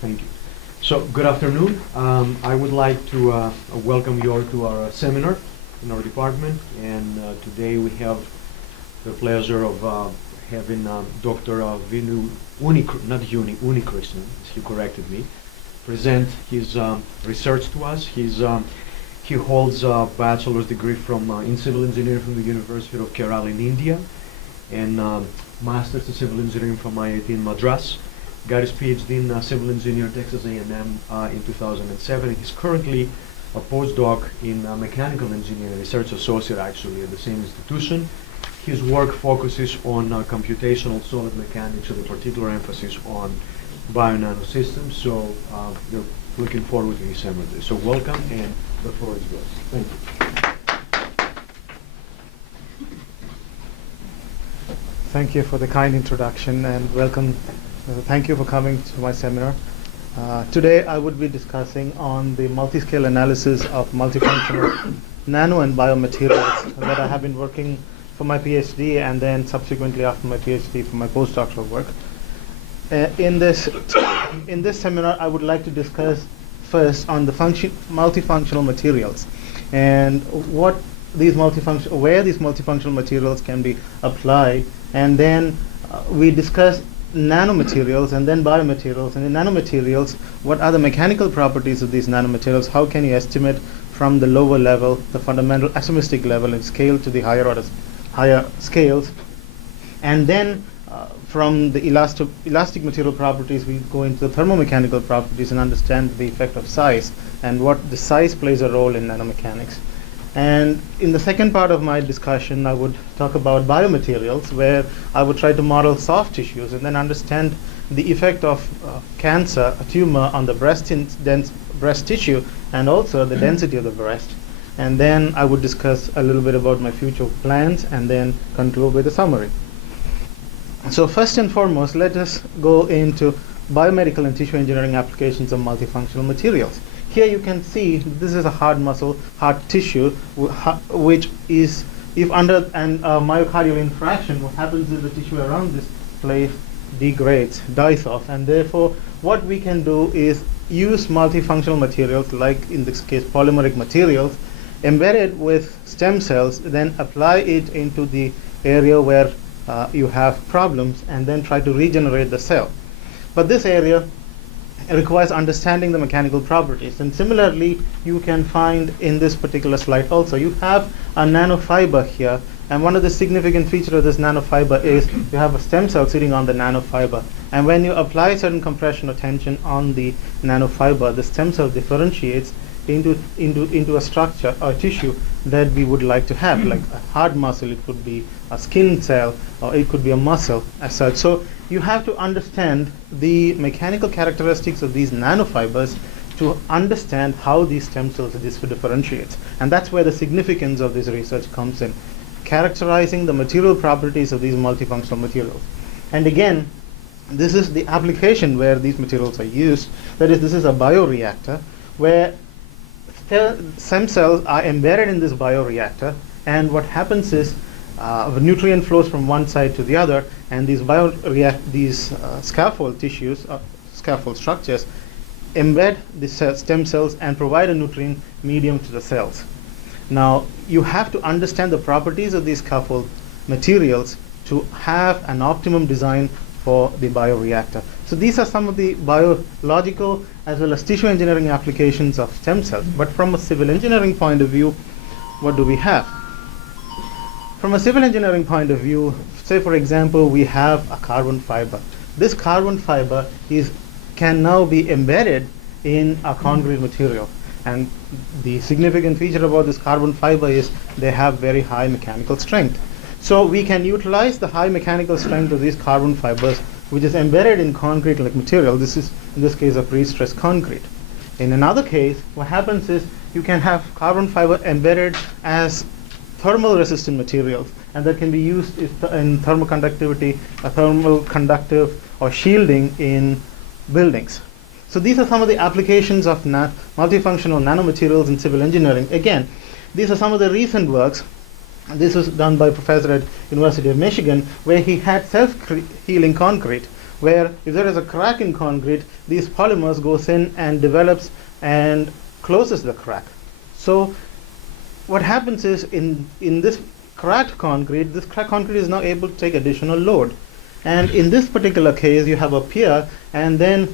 Thank you. So, good afternoon. I would like to welcome you all to our seminar in our department. And today we have the pleasure of having Dr. Vinu Unnikrishnan, as he corrected me, present his research to us. He holds a bachelor's degree in civil engineering from the University of Kerala in India, and master's in civil engineering from IIT in Madras. Got his PhD in civil engineering Texas A&M in 2007. He's currently a postdoc in mechanical engineering, research associate actually at the same institution. His work focuses on computational solid mechanics with a particular emphasis on bio-nanosystems. So we're looking forward to his seminar. So welcome, and the floor is yours. Thank you. Thank you for the kind introduction and welcome. Thank you for coming to my seminar. Today I would be discussing on the multiscale analysis of multifunctional nano and biomaterials that I have been working for my PhD and then subsequently after my PhD for my postdoctoral work. In this seminar I would like to discuss first on the multifunctional materials and where these multifunctional materials can be applied, and then we discuss nanomaterials and then biomaterials. And in nanomaterials, what are the mechanical properties of these nanomaterials? How can you estimate from the lower level, the fundamental atomistic level, and scale to the higher scales? And then from the elastic material properties, we go into the thermomechanical properties and understand the effect of size and what the size plays a role in nanomechanics. And in the second part of my discussion, I would talk about biomaterials, where I would try to model soft tissues and then understand the effect of cancer, a tumor, on the breast tissue and also the density of the breast. And then I would discuss a little bit about my future plans and then conclude with a summary. So first and foremost, let us go into biomedical and tissue engineering applications of multifunctional materials. Here you can see this is a hard muscle, hard tissue, which is, if under myocardial infraction, what happens is the tissue around this place degrades, dies off, and therefore what we can do is use multifunctional materials, like in this case polymeric materials, embed it with stem cells, then apply it into the area where you have problems, and then try to regenerate the cell. But this area requires understanding the mechanical properties, and similarly you can find in this particular slide also you have a nanofiber here, and one of the significant features of this nanofiber is you have a stem cell sitting on the nanofiber, and when you apply certain compression or tension on the nanofiber, the stem cell differentiates into a structure or tissue that we would like to have, like a hard muscle, it could be a skin cell, or it could be a muscle as such. So you have to understand the mechanical characteristics of these nanofibers to understand how these stem cells differentiate. And that's where the significance of this research comes in, characterizing the material properties of these multifunctional materials. And again, this is the application where these materials are used. That is, this is a bioreactor where stem cells are embedded in this bioreactor, and what happens is the nutrient flows from one side to the other, and these scaffold tissues, scaffold structures, embed the stem cells and provide a nutrient medium to the cells. Now, you have to understand the properties of these scaffold materials to have an optimum design for the bioreactor. So these are some of the biological as well as tissue engineering applications of stem cells. But from a civil engineering point of view, what do we have? From a civil engineering point of view, say for example, we have a carbon fiber. This carbon fiber can now be embedded in a concrete material. And the significant feature about this carbon fiber is they have very high mechanical strength. So we can utilize the high mechanical strength of these carbon fibers, which is embedded in concrete like material. This is, in this case, a pre-stressed concrete. In another case, what happens is you can have carbon fiber embedded as thermal resistant materials, and that can be used in thermal conductive or shielding in buildings. So these are some of the applications of multifunctional nanomaterials in civil engineering. Again, these are some of the recent works. This was done by a professor at University of Michigan, where he had self-healing concrete, where if there is a crack in concrete, these polymers goes in and develops and closes the crack. So what happens is in this cracked concrete, this cracked concrete is now able to take additional load. And in this particular case, you have a pier, and then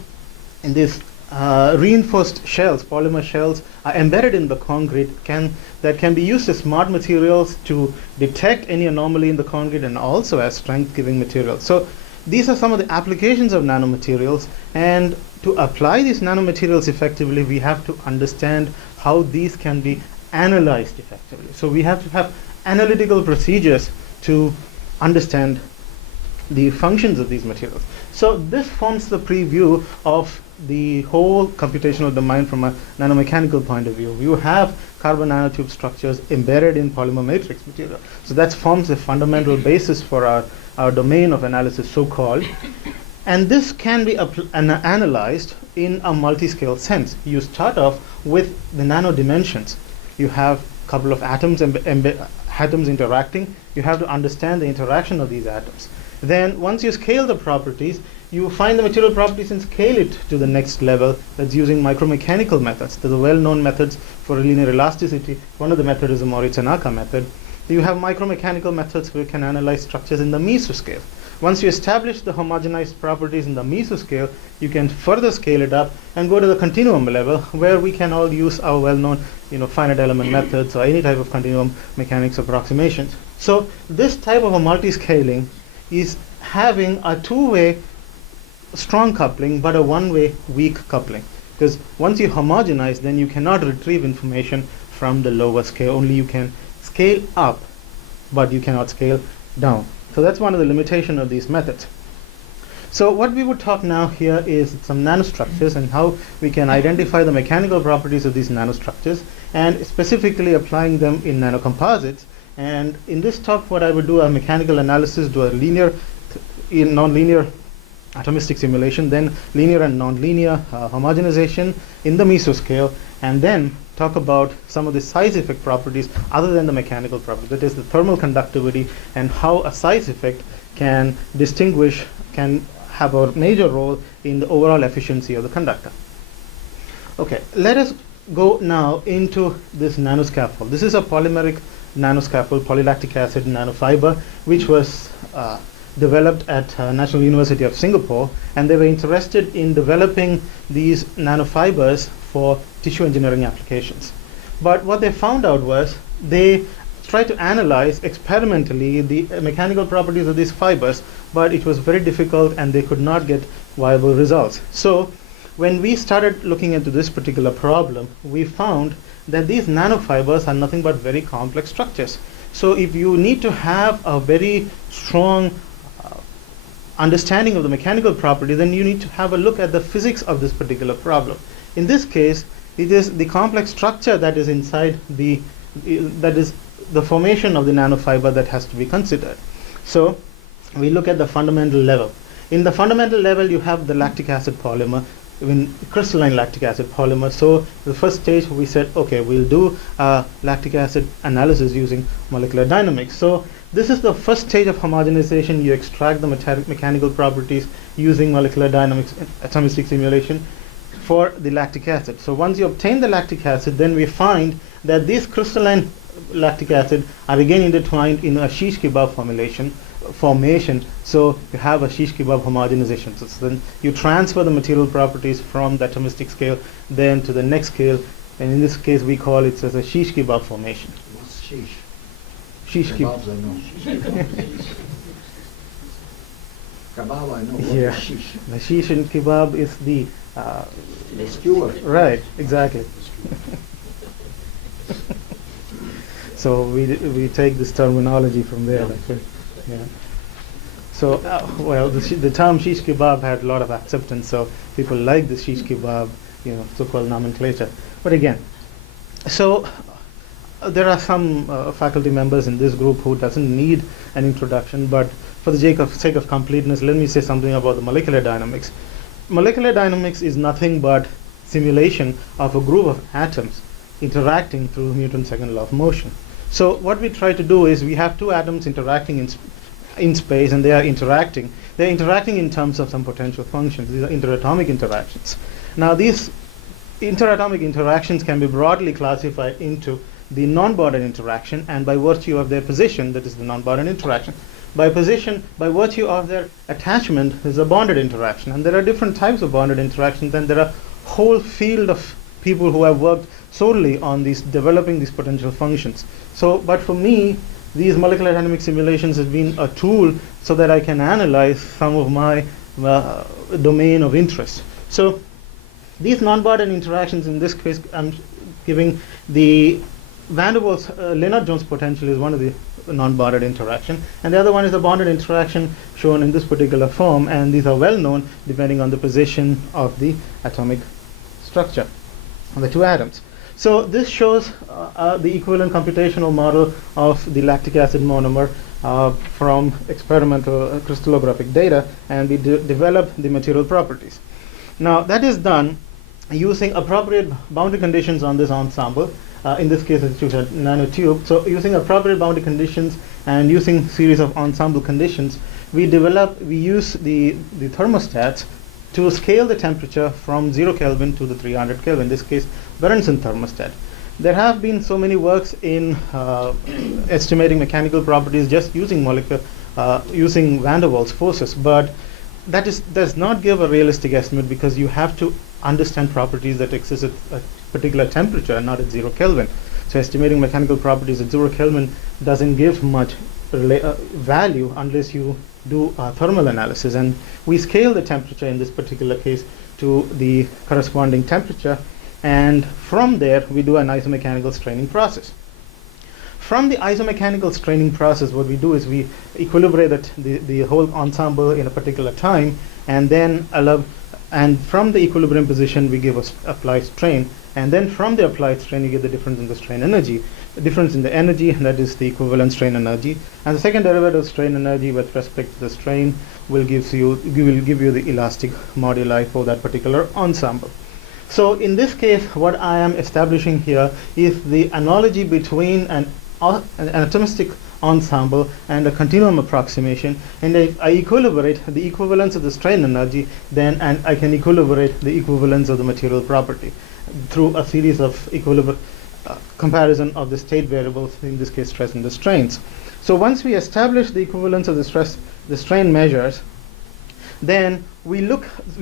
in this reinforced shells, polymer shells, are embedded in the concrete that can be used as smart materials to detect any anomaly in the concrete and also as strength-giving materials. So these are some of the applications of nanomaterials, and to apply these nanomaterials effectively, we have to understand how these can be analyzed effectively. So we have to have analytical procedures to understand the functions of these materials. So this forms the preview of the whole computational domain from a nanomechanical point of view. You have carbon nanotube structures embedded in polymer matrix material. So that forms the fundamental basis for our domain of analysis, so-called. And this can be analyzed in a multiscale sense. You start off with the nano dimensions. You have a couple of atoms interacting. You have to understand the interaction of these atoms. Then once you scale the properties, you find the material properties and scale it to the next level. That's using micromechanical methods. There's a well-known methods for linear elasticity. One of the methods is the Mori-Tanaka method. You have micromechanical methods where you can analyze structures in the mesoscale. Once you establish the homogenized properties in the mesoscale, you can further scale it up and go to the continuum level, where we can all use our well-known finite element methods or any type of continuum mechanics approximations. So this type of a multiscaling is having a two-way strong coupling but a one-way weak coupling, because once you homogenize, then you cannot retrieve information from the lower scale. Only you can scale up, but you cannot scale down. So that's one of the limitations of these methods. So what we would talk now here is some nanostructures and how we can identify the mechanical properties of these nanostructures, and specifically applying them in nanocomposites. And in this talk, what I would do a mechanical analysis, do a linear, nonlinear atomistic simulation, then linear and nonlinear homogenization in the mesoscale, and then talk about some of the size effect properties other than the mechanical properties. That is the thermal conductivity and how a size effect can have a major role in the overall efficiency of the conductor. Okay, let us go now into this nanoscaffold. This is a polymeric nanoscaffold, polylactic acid nanofiber, which was developed at National University of Singapore, and they were interested in developing these nanofibers for tissue engineering applications. But what they found out was they tried to analyze experimentally the mechanical properties of these fibers, but it was very difficult and they could not get viable results. So when we started looking into this particular problem, we found that these nanofibers are nothing but very complex structures. So if you need to have a very strong understanding of the mechanical property, then you need to have a look at the physics of this particular problem. In this case, it is the complex structure that is inside that is the formation of the nanofiber that has to be considered. So we look at the fundamental level. In the fundamental level, you have the lactic acid polymer, crystalline lactic acid polymer. So the first stage, we said, okay, we'll do lactic acid analysis using molecular dynamics. So this is the first stage of homogenization. You extract the mechanical properties using molecular dynamics atomistic simulation for the lactic acid. So once you obtain the lactic acid, then we find that these crystalline lactic acid are again intertwined in a shish kebab formation. So you have a shish kebab homogenization. So then you transfer the material properties from the atomistic scale then to the next scale, and in this case we call it as a shish kebab formation. What's shish? Shish kebab. Kebabs I know. Kebab I know. Yeah. What is shish? The shish in kebab is the The skewer. right, exactly. So we take this terminology from there. Actually. Yeah. So well, the term shish kebab had a lot of acceptance. So people like the shish kebab, so-called nomenclature. But again, so there are some faculty members in this group who doesn't need an introduction. But for the sake of completeness, let me say something about the molecular dynamics. Molecular dynamics is nothing but simulation of a group of atoms interacting through Newton's second law of motion. So what we try to do is we have two atoms interacting in space and they are interacting. They're interacting in terms of some potential functions. These are interatomic interactions. Now these interatomic interactions can be broadly classified into the non-bonded interaction, and by virtue of their position, that is the non-bonded interaction, by virtue of their attachment is a bonded interaction. And there are different types of bonded interactions, and there are whole field of people who have worked solely on these, developing these potential functions. So, but for me, these molecular dynamic simulations have been a tool so that I can analyze some of my domain of interest. So these non-bonded interactions, in this case, I'm giving the van der Waals Lennard-Jones potential is one of the non-bonded interaction, and the other one is a bonded interaction shown in this particular form, and these are well known depending on the position of the atomic structure of the two atoms. So this shows the equivalent computational model of the lactic acid monomer from experimental crystallographic data, and we develop the material properties. Now that is done using appropriate boundary conditions on this ensemble. In this case, it's a nanotube. So using appropriate boundary conditions and using series of ensemble conditions, we use the thermostats to scale the temperature from 0 Kelvin to the 300 Kelvin, in this case, Berenson thermostat. There have been so many works in estimating mechanical properties just using using van der Waals forces, but that does not give a realistic estimate, because you have to understand properties that exist at a particular temperature and not at 0 Kelvin. So estimating mechanical properties at 0 Kelvin doesn't give much value unless you do thermal analysis. And we scale the temperature in this particular case to the corresponding temperature, and from there we do an isomechanical straining process. From the isomechanical straining process, what we do is we equilibrate the whole ensemble in a particular time, and then from the equilibrium position we give applied strain, and then from the applied strain you get the difference in the strain energy. The difference in the energy, that is the equivalent strain energy, and the second derivative of strain energy with respect to the strain will give you the elastic moduli for that particular ensemble. So in this case, what I am establishing here is the analogy between an atomistic ensemble and a continuum approximation, and I equilibrate the equivalence of the strain energy, and I can equilibrate the equivalence of the material property through a series of comparison of the state variables, in this case stress and the strains. So once we establish the equivalence of the strain measures, then we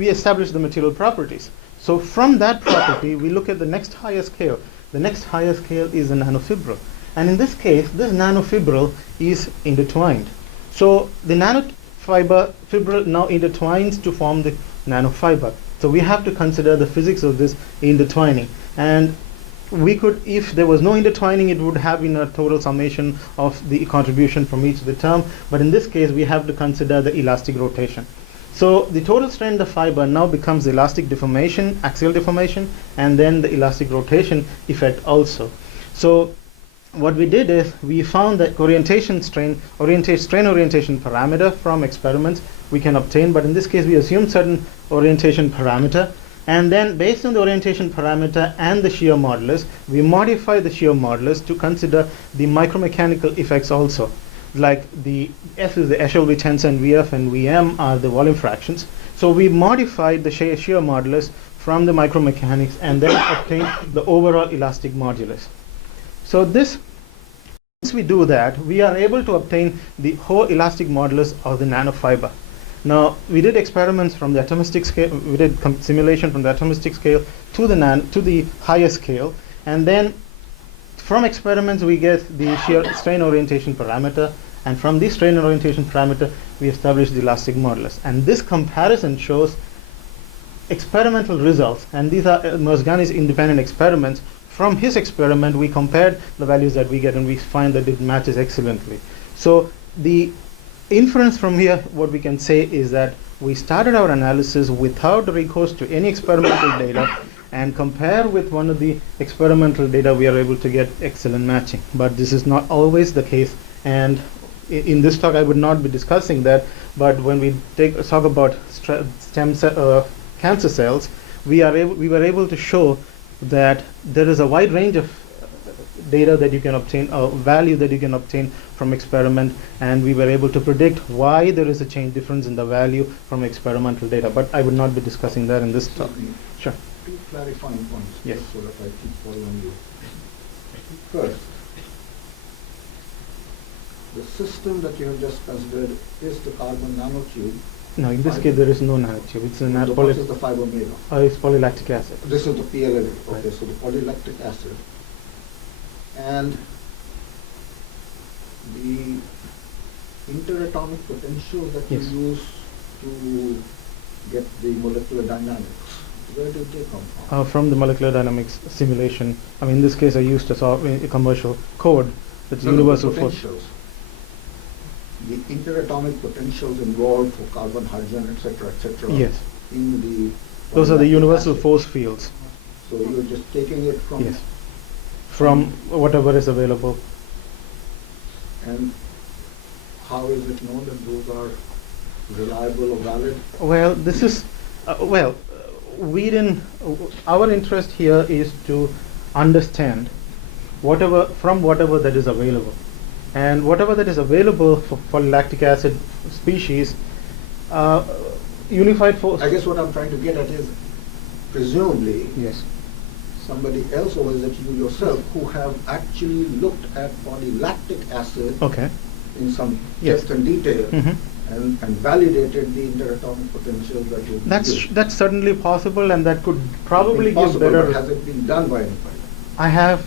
establish the material properties. So from that property we look at the next higher scale. The next higher scale is a nanofibril. And in this case, this nanofibril is intertwined. So the nanofibril now intertwines to form the nanofiber. So we have to consider the physics of this intertwining. And we could, if there was no intertwining, it would have been a total summation of the contribution from each of the term. But in this case, we have to consider the elastic rotation. So the total strain of the fiber now becomes elastic deformation, axial deformation, and then the elastic rotation effect also. So what we did is we found that strain orientation parameter from experiments we can obtain, but in this case we assume certain orientation parameter, and then based on the orientation parameter and the shear modulus, we modify the shear modulus to consider the micromechanical effects also. Like the F is the Eshelby tensor, and VF and VM are the volume fractions. So we modified the shear modulus from the micromechanics and then obtained the overall elastic modulus. So once we do that, we are able to obtain the whole elastic modulus of the nanofiber. Now we did experiments from the atomistic scale, we did simulation from the atomistic scale to the higher scale, and then from experiments we get the shear strain orientation parameter, and from this strain orientation parameter we establish the elastic modulus. And this comparison shows experimental results, and these are Merzgani's independent experiments. From his experiment we compared the values that we get, and we find that it matches excellently. So the inference from here, what we can say is that we started our analysis without recourse to any experimental data, and compare with one of the experimental data we are able to get excellent matching. But this is not always the case, and in this talk I would not be discussing that, but when we talk about cancer cells, we were able to show that there is a wide range of data that you can obtain, value that you can obtain from experiment, and we were able to predict why there is a change difference in the value from experimental data. But I would not be discussing that in this talk. Sure. Two clarifying points, Yes. just so that I keep following you. First, the system that you have just considered is the carbon nanotube. No, in this case there is no nanotube. It's an What is the fiber made of? it's polylactic acid. This is the PLA. Okay, Right. so the polylactic acid. And the interatomic potential that Yes. you use to get the molecular dynamics, where did they come from? From the molecular dynamics simulation. I mean, in this case I used a commercial code that's No, no, universal the for. potentials. The interatomic potentials involved for carbon, hydrogen, etc., Yes. in the Those are the polylactic universal acid. force fields. So you're just taking it from Yes. From whatever is available. And how is it known that those are reliable or valid? Well, this is we didn't. Our interest here is to understand whatever that is available, and whatever that is available for polylactic acid species, unified force. I guess what I'm trying to get at is, presumably, Yes. somebody else, or is it you yourself, who have actually looked at polylactic acid Okay. in some Yes. depth and detail, Mhm. and validated the interatomic potential that you That's certainly possible, and that could probably give possible, better. but has it been done by anybody? I have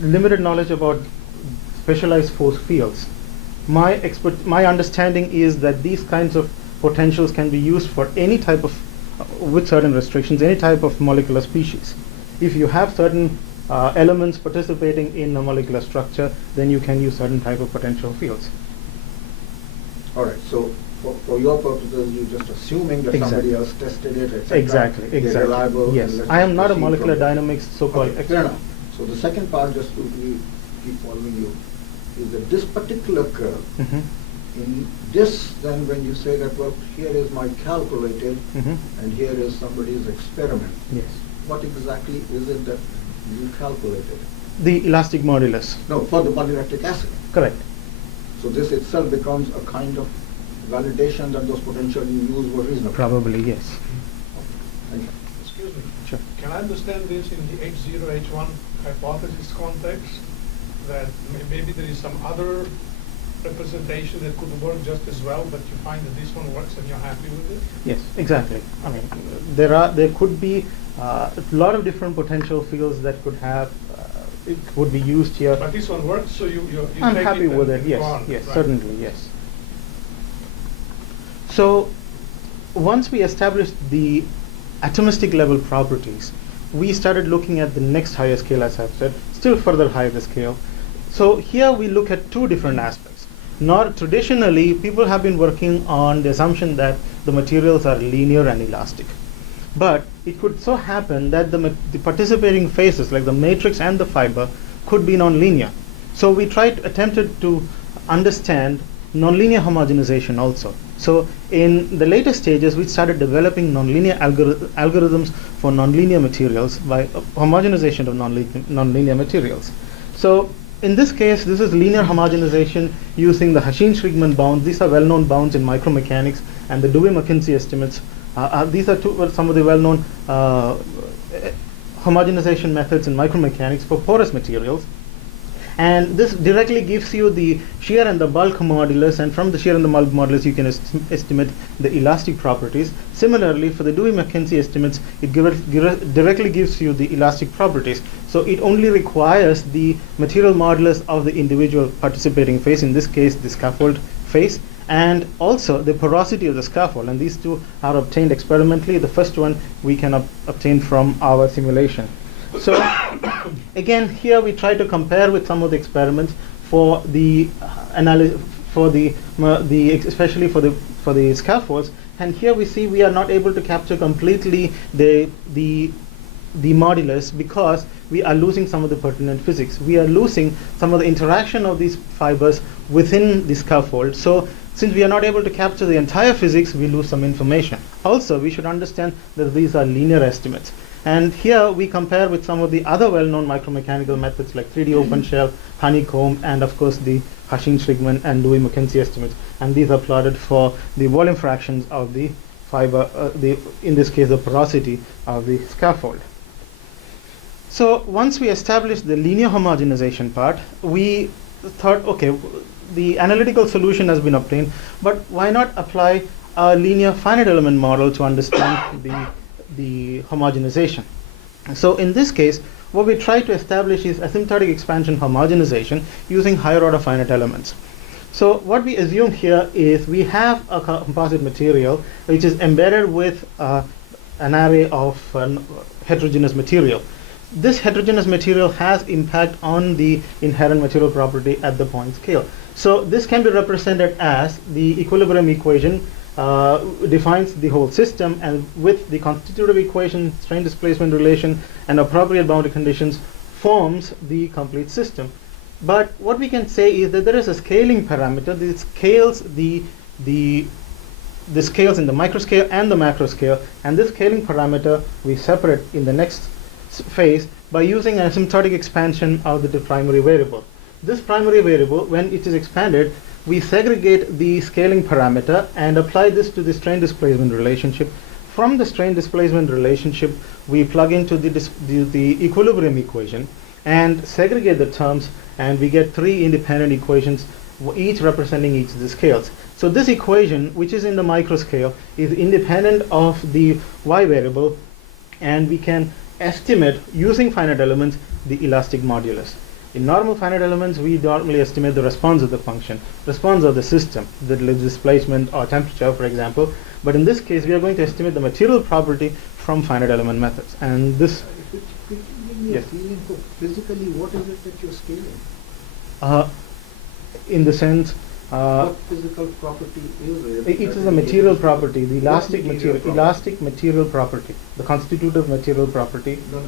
limited knowledge about specialized force fields. My understanding is that these kinds of potentials can be used for any type of, with certain restrictions, any type of molecular species. If you have certain elements participating in a molecular structure, then you can use certain type of potential fields. All right, so for your purposes, you're just assuming that somebody Exactly. else tested it, etc. Exactly. They're reliable. Yes, and let's I am not a proceed molecular from there. dynamics so-called Okay, expert. fair enough. So the second part, just to keep following you, is that this particular curve, Mhm. in this, then when you say that, well, here is my calculated, Mhm. and here is somebody's experiment, Yes. what exactly is it that you calculated? The elastic modulus. No, for the polylactic acid. Correct. So this itself becomes a kind of validation that those potential you used were reasonable. Probably yes. Thank you. Excuse me. Sure. Can I understand this in the H0, H1 hypothesis context? That maybe there is some other representation that could work just as well, but you find that this one works and you're happy with it? Yes, exactly. I mean, there could be a lot of different potential fields that could have, it would be used here. But this one works, so you I'm take happy it with and it, yes, go on, yes, right? certainly, yes. So, once we established the atomistic level properties, we started looking at the next higher scale, as I've said, still further higher the scale. So here we look at two different aspects. Not traditionally, people have been working on the assumption that the materials are linear and elastic. But it could so happen that the participating phases, like the matrix and the fiber, could be nonlinear. So we attempted to understand nonlinear homogenization also. So in the later stages, we started developing nonlinear algorithms for nonlinear materials by homogenization of nonlinear materials. So in this case, this is linear homogenization using the Hasheen-Schwingman bounds. These are well-known bounds in micromechanics, and the Dewey-McKenzie estimates. These are some of the well-known homogenization methods in micromechanics for porous materials. And this directly gives you the shear and the bulk modulus, and from the shear and the bulk modulus you can estimate the elastic properties. Similarly, for the Dewey-McKenzie estimates, it directly gives you the elastic properties. So it only requires the material modulus of the individual participating phase, in this case the scaffold phase, and also the porosity of the scaffold, and these two are obtained experimentally. The first one we can obtain from our simulation. So again, here we try to compare with some of the experiments for the analysis, especially for the scaffolds. And here we see we are not able to capture completely the modulus because we are losing some of the pertinent physics. We are losing some of the interaction of these fibers within the scaffold. So since we are not able to capture the entire physics, we lose some information. Also, we should understand that these are linear estimates. And here we compare with some of the other well-known micromechanical methods like 3D open shell, honeycomb, and of course the Hashing-Shrigman and Dewey-McKenzie estimates. And these are plotted for the volume fractions of the fiber, in this case the porosity of the scaffold. So once we established the linear homogenization part, we thought, okay, the analytical solution has been obtained, but why not apply a linear finite element model to understand the homogenization? So in this case, what we try to establish is asymptotic expansion homogenization using higher order finite elements. So what we assume here is we have a composite material which is embedded with an array of heterogeneous material. This heterogeneous material has impact on the inherent material property at the point scale. So this can be represented as the equilibrium equation defines the whole system, and with the constitutive equation, strain displacement relation, and appropriate boundary conditions forms the complete system. But what we can say is that there is a scaling parameter that scales the scales in the microscale and the macroscale, and this scaling parameter we separate in the next phase by using an asymptotic expansion of the primary variable. This primary variable, when it is expanded, we segregate the scaling parameter and apply this to the strain displacement relationship. From the strain displacement relationship, we plug into the equilibrium equation and segregate the terms, and we get three independent equations, each representing each of the scales. So this equation, which is in the microscale, is independent of the y variable, and we can estimate using finite elements the elastic modulus. In normal finite elements, we normally estimate the response of the function, response of the system, the displacement or temperature, for example. But in this case, we are going to estimate the material property from finite element methods. And this, Could you give me a feeling for physically what is it that you're scaling? In the sense, what physical property is it? it is a material property, the elastic material property, the constitutive material property. No.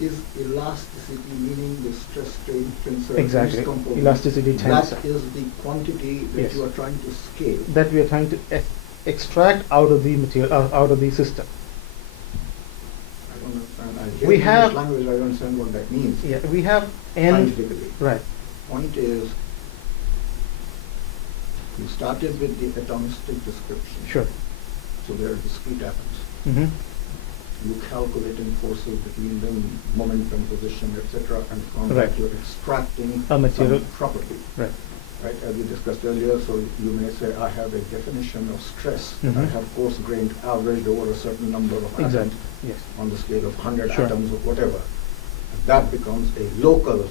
Is elasticity meaning the stress strain tensor? Exactly. Component? Elasticity tensor. That is the quantity that Yes. you are trying to scale. That we are trying to extract out of the material, out of the system. I don't understand. I hear We English have- language. I don't understand what that means. Yeah, we have n. Scientifically. Right. Point is, you started with the atomistic description. Sure. So there are discrete atoms. Mm-hmm. You calculating forces between them, momentum, position, etc., and from Right. that you're extracting A material. some property. Right. Right, as we discussed earlier, so you may say, I have a definition of stress, and I Mhm. have coarse-grained averaged over a certain number of atoms Exactly. Yes. on the scale of 100 Sure. atoms or whatever. And that becomes a local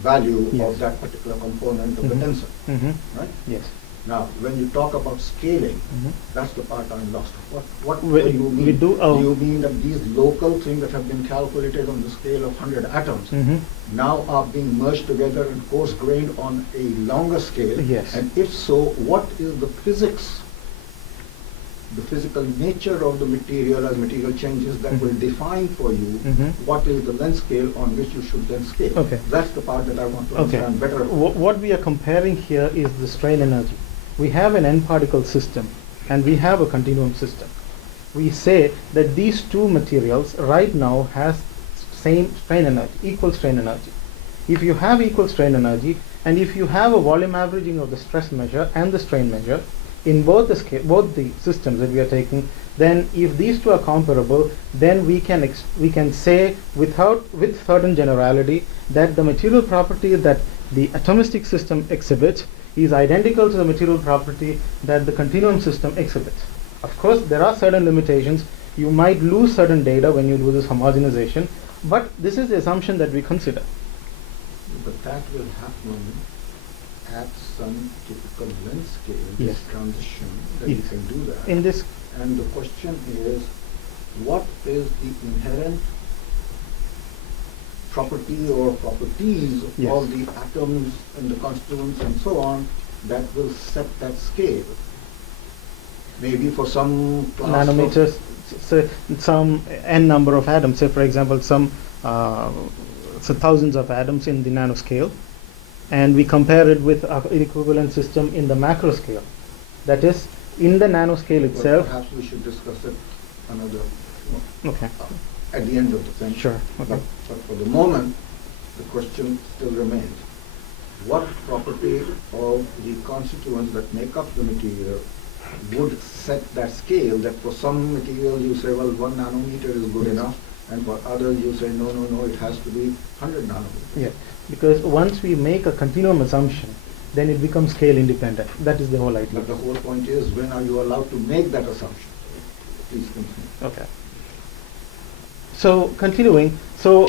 value Yes. of that particular component of Mhm. the tensor, Mm-hmm. right? Yes. Now, when you talk about scaling, Mhm. that's the part I'm lost. What We- do you mean? we do, you mean that these local things that have been calculated on the scale of 100 atoms Mm-hmm. now are being merged together and coarse-grained on a longer scale? Yes. And if so, what is the physics, the physical nature of the material as material changes that will define for you Mhm. what is the length scale on which you should then scale? Okay. That's the part that I want to Okay. understand better. What we are comparing here is the strain energy. We have an n-particle system and we have a continuum system. We say that these two materials right now has same strain energy, equal strain energy. If you have equal strain energy, and if you have a volume averaging of the stress measure and the strain measure in both the systems that we are taking, then if these two are comparable, then we can say with certain generality that the material property that the atomistic system exhibits is identical to the material property that the continuum system exhibits. Of course, there are certain limitations. You might lose certain data when you do this homogenization, but this is the assumption that we consider. But that will happen at some typical length scale, Yes. this transition, that you Yes. can do that. In this, And the question is, what is the inherent property or properties Yes. of the atoms and the constituents and so on that will set that scale? Maybe for some class nanometers, so some n number of atoms, say for example some so thousands of atoms in the nanoscale, and we compare it with an equivalent system in the macro scale. That is, In the nanoscale Well, itself. perhaps we should discuss it another, Okay. at the end of the thing. Sure. Okay. But for the moment, the question still remains. What property of the constituents that make up the material would set that scale, that for some material you say, well, 1 nanometer is good enough, and for others you say, no, it has to be 100 nanometers. Yeah, because once we make a continuum assumption, then it becomes scale independent. That is the whole idea. But the whole point is, when are you allowed to make that assumption? Please continue. Okay. So continuing, so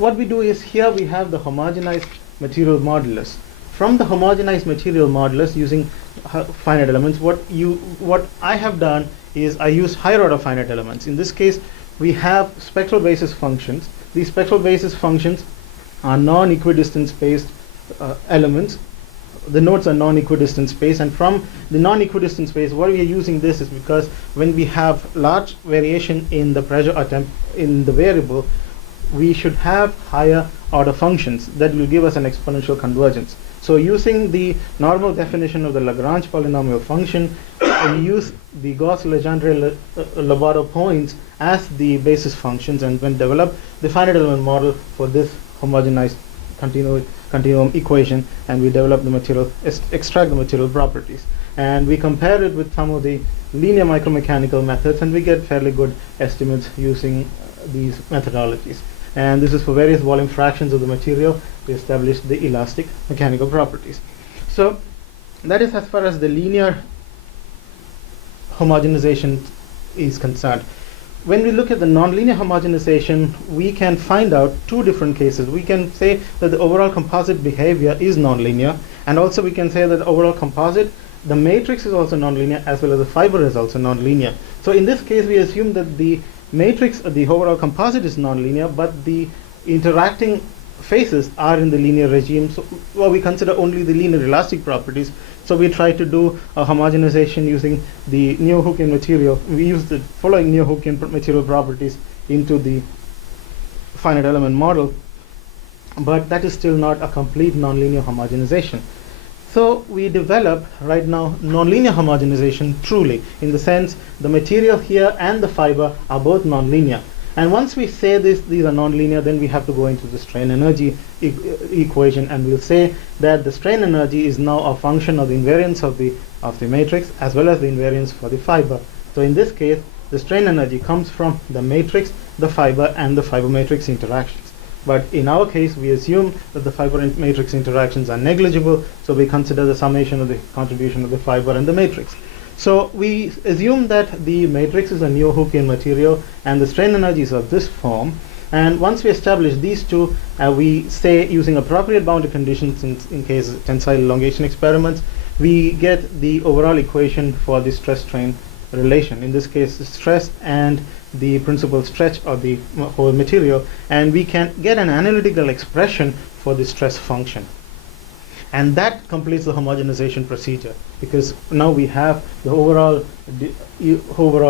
what we do is here we have the homogenized material modulus. From the homogenized material modulus using finite elements, what I have done is I use higher order finite elements. In this case, we have spectral basis functions. These spectral basis functions are non-equidistant spaced elements. The nodes are non-equidistant space, and from the non-equidistant space, what we are using this is because when we have large variation in the pressure attempt in the variable, we should have higher order functions that will give us an exponential convergence. So using the normal definition of the Lagrange polynomial function, we use the Gauss-Legendre-Lobato points as the basis functions, and then develop the finite element model for this homogenized continuum equation, and we develop the material, extract the material properties. And we compare it with some of the linear micromechanical methods, and we get fairly good estimates using these methodologies. And this is for various volume fractions of the material. We establish the elastic mechanical properties. So that is as far as the linear homogenization is concerned. When we look at the nonlinear homogenization, we can find out two different cases. We can say that the overall composite behavior is nonlinear, and also we can say that the overall composite, the matrix is also nonlinear, as well as the fiber is also nonlinear. So in this case, we assume that the matrix, the overall composite is nonlinear, but the interacting faces are in the linear regime. So we consider only the linear elastic properties. So we try to do a homogenization using the Neo-Hookean material. We use the following Neo-Hookean material properties into the finite element model, but that is still not a complete nonlinear homogenization. So we develop right now nonlinear homogenization truly, in the sense the material here and the fiber are both nonlinear. And once we say these are nonlinear, then we have to go into the strain energy equation, and we'll say that the strain energy is now a function of the invariance of the matrix as well as the invariance for the fiber. So in this case, the strain energy comes from the matrix, the fiber, and the fiber matrix interactions. But in our case, we assume that the fiber and matrix interactions are negligible, so we consider the summation of the contribution of the fiber and the matrix. So we assume that the matrix is a Neo-Hookean material and the strain energy is of this form. And once we establish these two, we say using appropriate boundary conditions in case of tensile elongation experiments, we get the overall equation for the stress-strain relation. In this case, the stress and the principal stretch of the whole material, and we can get an analytical expression for the stress function. And that completes the homogenization procedure, because now we have the overall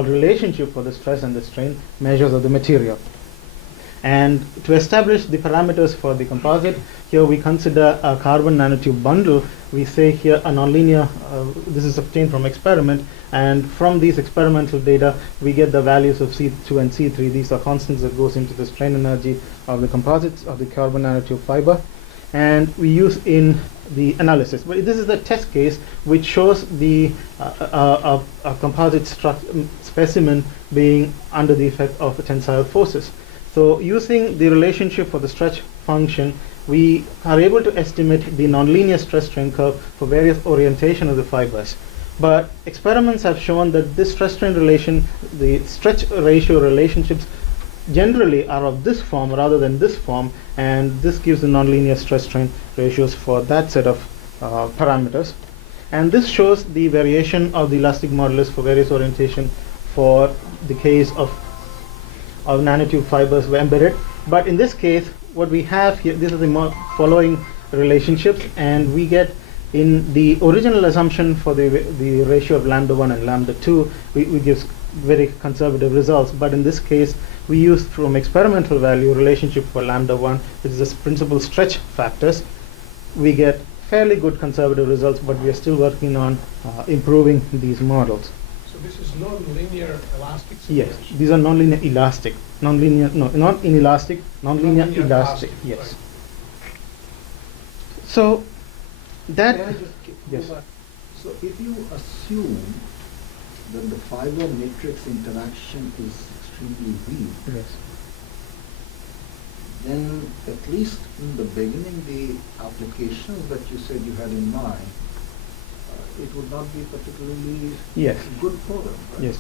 relationship for the stress and the strain measures of the material. And to establish the parameters for the composite, here we consider a carbon nanotube bundle. We say here a nonlinear, this is obtained from experiment, and from these experimental data we get the values of C2 and C3. These are constants that goes into the strain energy of the composites of the carbon nanotube fiber, and we use in the analysis. But this is the test case which shows the a composite specimen being under the effect of tensile forces. So using the relationship for the stretch function, we are able to estimate the nonlinear stress-strain curve for various orientation of the fibers. But experiments have shown that this stress-strain relation, the stretch ratio relationships, generally are of this form rather than this form, and this gives the nonlinear stress-strain ratios for that set of parameters. And this shows the variation of the elastic modulus for various orientation for the case of nanotube fibers were embedded. But in this case, what we have here, these are the following relationships, and we get in the original assumption for the ratio of lambda 1 and lambda 2, we give very conservative results. But in this case, we use from experimental value relationship for lambda 1, which is the principal stretch factors. We get fairly good conservative results, but we are still working on improving these models. So this is non-linear elastic Yes, simulation. these are nonlinear elastic. Nonlinear, no, not inelastic, nonlinear Nonlinear elastic, elastic, yes. right. So that, May I just go yes. back? So if you assume that the fiber matrix interaction is extremely weak, Yes. then at least in the beginning, the applications that you said you had in mind, it would not be particularly Yes. good for them, right? Yes.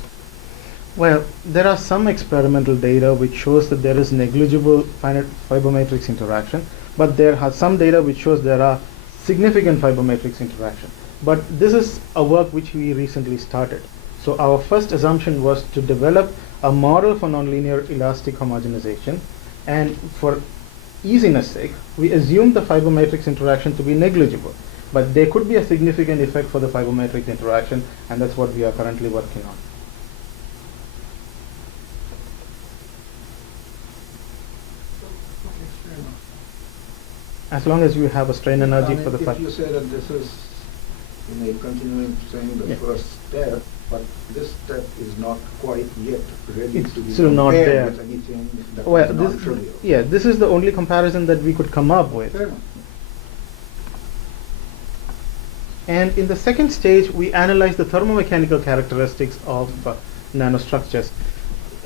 Well, there are some experimental data which shows that there is negligible finite fiber matrix interaction, but there are some data which shows there are significant fiber matrix interaction. But this is a work which we recently started. So our first assumption was to develop a model for nonlinear elastic homogenization, and for easiness sake, we assumed the fiber matrix interaction to be negligible. But there could be a significant effect for the fiber matrix interaction, and that's what we are currently working on. As long as you have a strain energy for the If you say that this is, you may continue saying the Yeah. first step, but this step is not quite yet ready It's to be still not compared there. with anything that Well, is this, non-trivial. yeah, this is the only comparison that we could come up with. Fair enough. And in the second stage, we analyze the thermomechanical characteristics of nanostructures.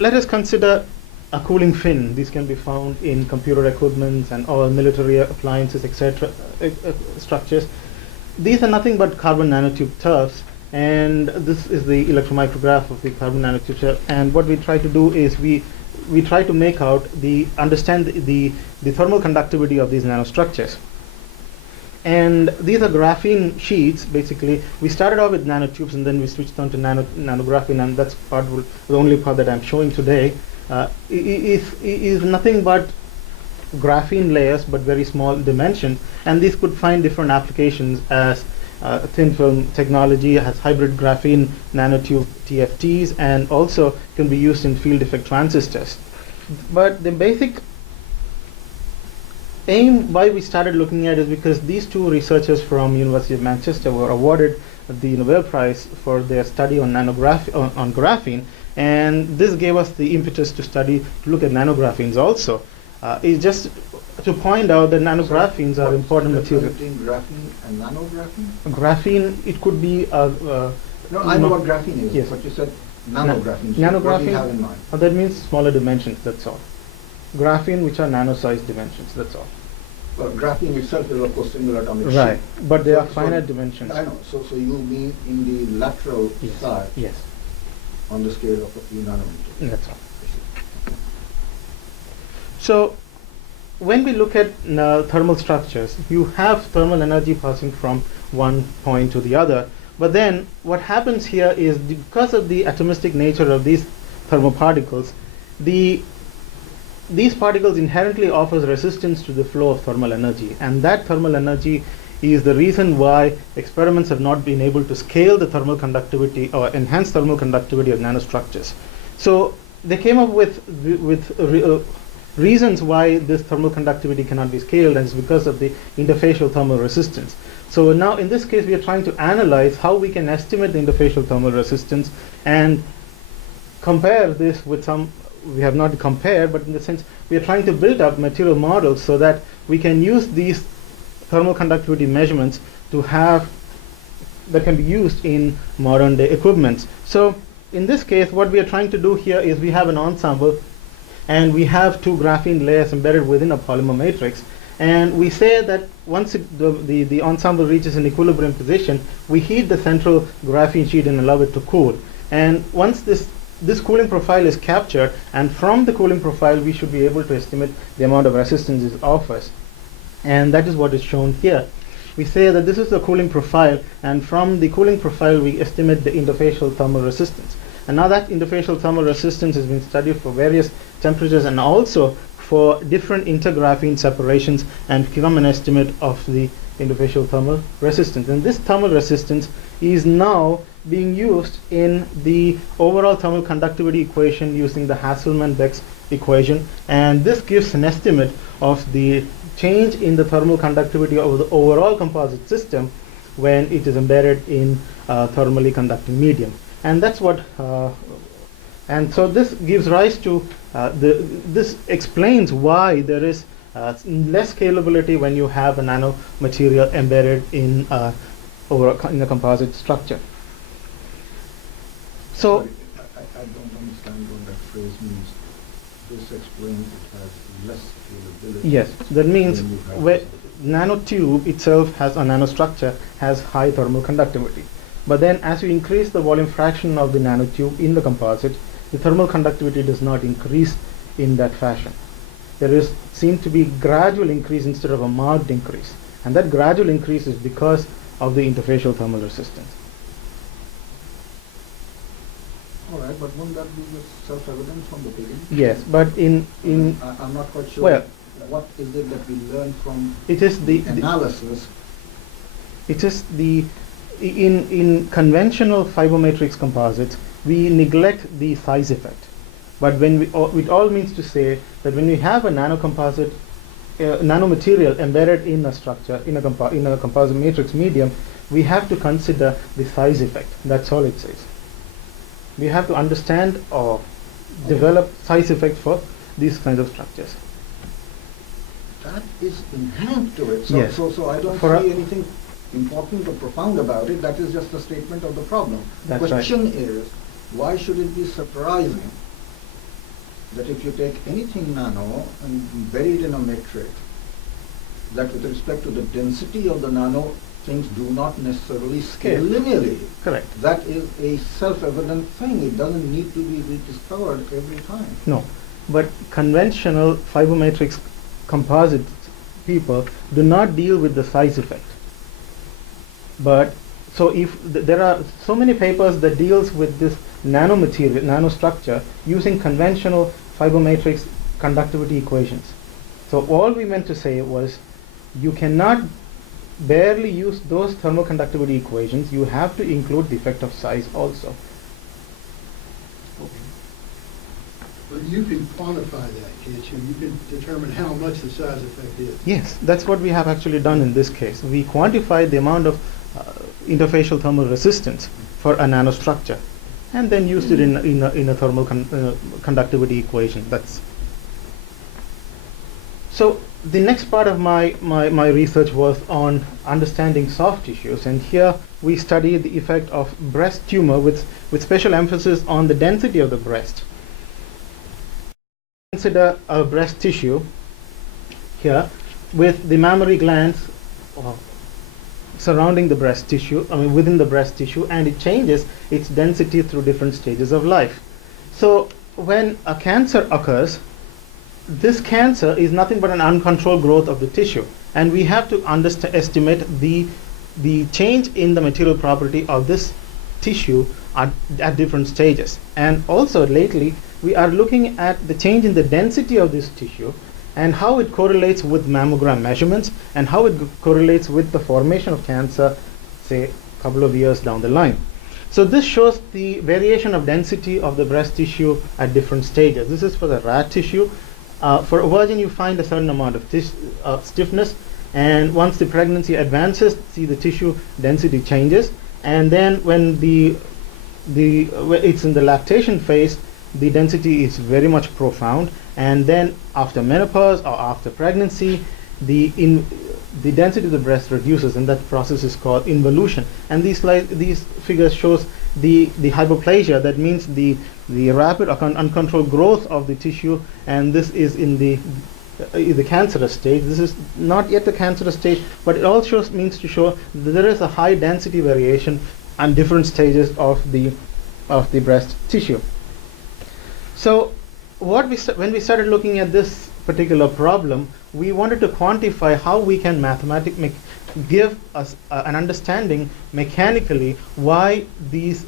Let us consider a cooling fin. These can be found in computer equipment and all military appliances, etc. Structures. These are nothing but carbon nanotube tubes, and this is the electromicrograph of the carbon nanotube tube. And what we try to do is we try to make out understand the thermal conductivity of these nanostructures. And these are graphene sheets. Basically, we started off with nanotubes, and then we switched on to nanographene, and that's the only part that I'm showing today. Is nothing but graphene layers, but very small dimensions, and these could find different applications as thin film technology, has hybrid graphene nanotube TFTs, and also can be used in field effect transistors. But the basic aim why we started looking at is because these two researchers from University of Manchester were awarded the Nobel Prize for their study on on graphene, and this gave us the impetus to look at nanographenes also. It's just to point out that nanographenes are important materials. Between graphene and nanographene? Graphene, it could be No, I know what graphene is, Yes. but you said nanographene. So Nanographene, what do you have in mind? that means smaller dimensions, that's all. Graphene, which are nano-sized dimensions, that's all. Well, graphene itself is of course single atomic sheet. Right, but they are So finite dimensions. I know. So you mean in the lateral Yes. side Yes, on the scale of a few nanometers. that's all. So when we look at thermal structures, you have thermal energy passing from one point to the other. But then what happens here is because of the atomistic nature of these thermoparticles, these particles inherently offers resistance to the flow of thermal energy, and that thermal energy is the reason why experiments have not been able to scale the thermal conductivity or enhance thermal conductivity of nanostructures. So they came up with reasons why this thermal conductivity cannot be scaled, and it's because of the interfacial thermal resistance. So now in this case we are trying to analyze how we can estimate the interfacial thermal resistance and compare this with some, we have not compared, but in the sense we are trying to build up material models so that we can use these thermal conductivity measurements to have, that can be used in modern day equipments. So in this case what we are trying to do here is we have an ensemble and we have two graphene layers embedded within a polymer matrix, and we say that once the ensemble reaches an equilibrium position, we heat the central graphene sheet and allow it to cool. And once this cooling profile is captured, and from the cooling profile we should be able to estimate the amount of resistance it offers, and that is what is shown here. We say that this is the cooling profile, and from the cooling profile we estimate the interfacial thermal resistance. And now that interfacial thermal resistance has been studied for various temperatures and also for different intergraphene separations, and become an estimate of the interfacial thermal resistance. And this thermal resistance is now being used in the overall thermal conductivity equation using the Hasselmann-Beck's equation, and this gives an estimate of the change in the thermal conductivity of the overall composite system when it is embedded in thermally conducting medium. And that's what, and so this gives rise to, this explains why there is less scalability when you have a nanomaterial embedded in in a composite structure. So, Sorry, I don't understand what that phrase means. This explains it has less scalability. yes, that means than you have where this. nanotube itself has a nanostructure has high thermal conductivity. But then as you increase the volume fraction of the nanotube in the composite, the thermal conductivity does not increase in that fashion. There is seem to be gradual increase instead of a marked increase. And that gradual increase is because of the interfacial thermal resistance. All right, but wouldn't that be self-evident from the beginning? Yes, but in I'm not quite sure. well, what is it that we learn from it is the analysis? it is the in conventional fibermatrix composites we neglect the size effect. But when we it all means to say that when we have a nanocomposite nanomaterial embedded in a structure in a composite matrix medium, we have to consider the size effect. That's all it says. We have to understand or develop size effect for these kinds of structures. That is inherent to it. So, Yes. so I don't For see anything important or profound about it. That is just a statement of the problem. That's The right. question is, why should it be surprising that if you take anything nano and bury it in a matrix, that with respect to the density of the nano, things do not necessarily scale linearly? Correct. That is a self-evident thing. It doesn't need to be rediscovered every time. No, but conventional fibermatrix composite people do not deal with the size effect. But so if there are so many papers that deals with this nanomaterial, nanostructure using conventional fibermatrix conductivity equations. So all we meant to say was you cannot barely use those thermal conductivity equations. You have to include the effect of size also. But you can quantify that, can't you? You can determine how much the size effect is. Yes, that's what we have actually done in this case. We quantified the amount of interfacial thermal resistance for a nanostructure and then used it in a thermal conductivity equation. That's so the next part of my research was on understanding soft tissues, and here we studied the effect of breast tumor with special emphasis on the density of the breast. Consider a breast tissue here with the mammary glands surrounding the breast tissue, within the breast tissue, and it changes its density through different stages of life. So when a cancer occurs, this cancer is nothing but an uncontrolled growth of the tissue, and we have to estimate the change in the material property of this tissue at different stages. And also lately we are looking at the change in the density of this tissue and how it correlates with mammogram measurements and how it correlates with the formation of cancer, say a couple of years down the line. So this shows the variation of density of the breast tissue at different stages. This is for the rat tissue. For a virgin, you find a certain amount of stiffness, and once the pregnancy advances, see the tissue density changes, and then when it's in the lactation phase, the density is very much profound, and then after menopause or after pregnancy, the density of the breast reduces, and that process is called involution. And these figures shows the hypoplasia, that means the rapid or uncontrolled growth of the tissue, and this is in the cancerous stage. This is not yet the cancerous stage, but it all means to show that there is a high density variation on different stages of the breast tissue. So when we started looking at this particular problem, we wanted to quantify how we can mathematically give us an understanding mechanically why these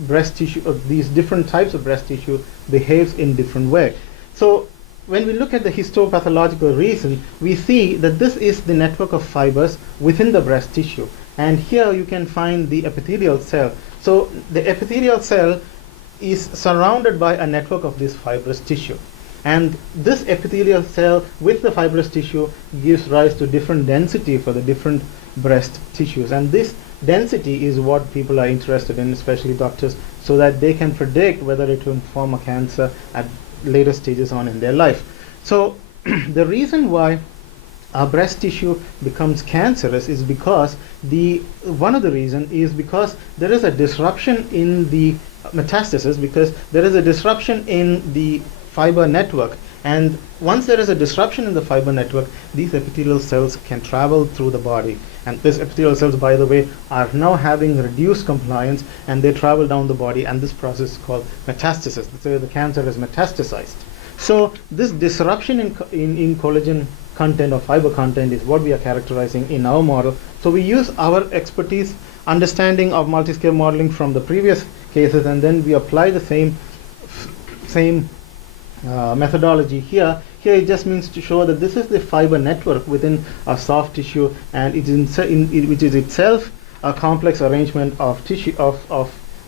breast tissue, these different types of breast tissue behaves in different way. So when we look at the histopathological reason, we see that this is the network of fibers within the breast tissue, And here you can find the epithelial cell. So the epithelial cell is surrounded by a network of this fibrous tissue. And this epithelial cell with the fibrous tissue gives rise to different density for the different breast tissues. And this density is what people are interested in, especially doctors, so that they can predict whether it will form a cancer at later stages on in their life. So the reason why our breast tissue becomes cancerous is because one of the reasons is because there is a disruption in the metastasis, because there is a disruption in the fiber network, and once there is a disruption in the fiber network, these epithelial cells can travel through the body, and these epithelial cells, by the way, are now having reduced compliance, and they travel down the body, and this process is called metastasis. So the cancer is metastasized. So this disruption in collagen content or fiber content is what we are characterizing in our model. So we use our expertise, understanding of multiscale modeling from the previous cases, and then we apply the same methodology here. Here it just means to show that this is the fiber network within a soft tissue, and it is which is itself a complex arrangement of tissue of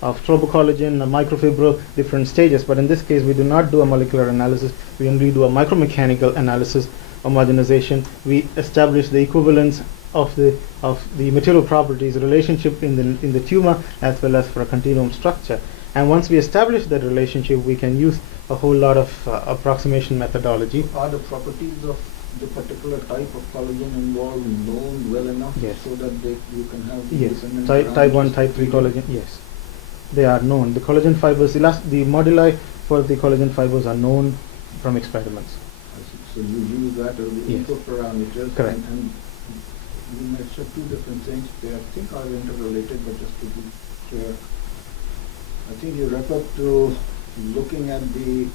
tropocollagen, microfibril, different stages. But in this case, we do not do a molecular analysis. We only do a micromechanical analysis, homogenization. We establish the equivalence of the material properties relationship in the tumor as well as for a continuum structure. And once we establish that relationship, we can use a whole lot of approximation methodology. Are the properties of the particular type of collagen involved known well enough Yes. so that you can have Yes, independent type 1, parameters? type 3 collagen, yes. They are known. The collagen fibers, the moduli for the collagen fibers are known from experiments. I see. So you use that as the Yes. input parameters. Correct. And you mentioned two different things. They I think are interrelated, but just to be clear, I think you referred to looking at the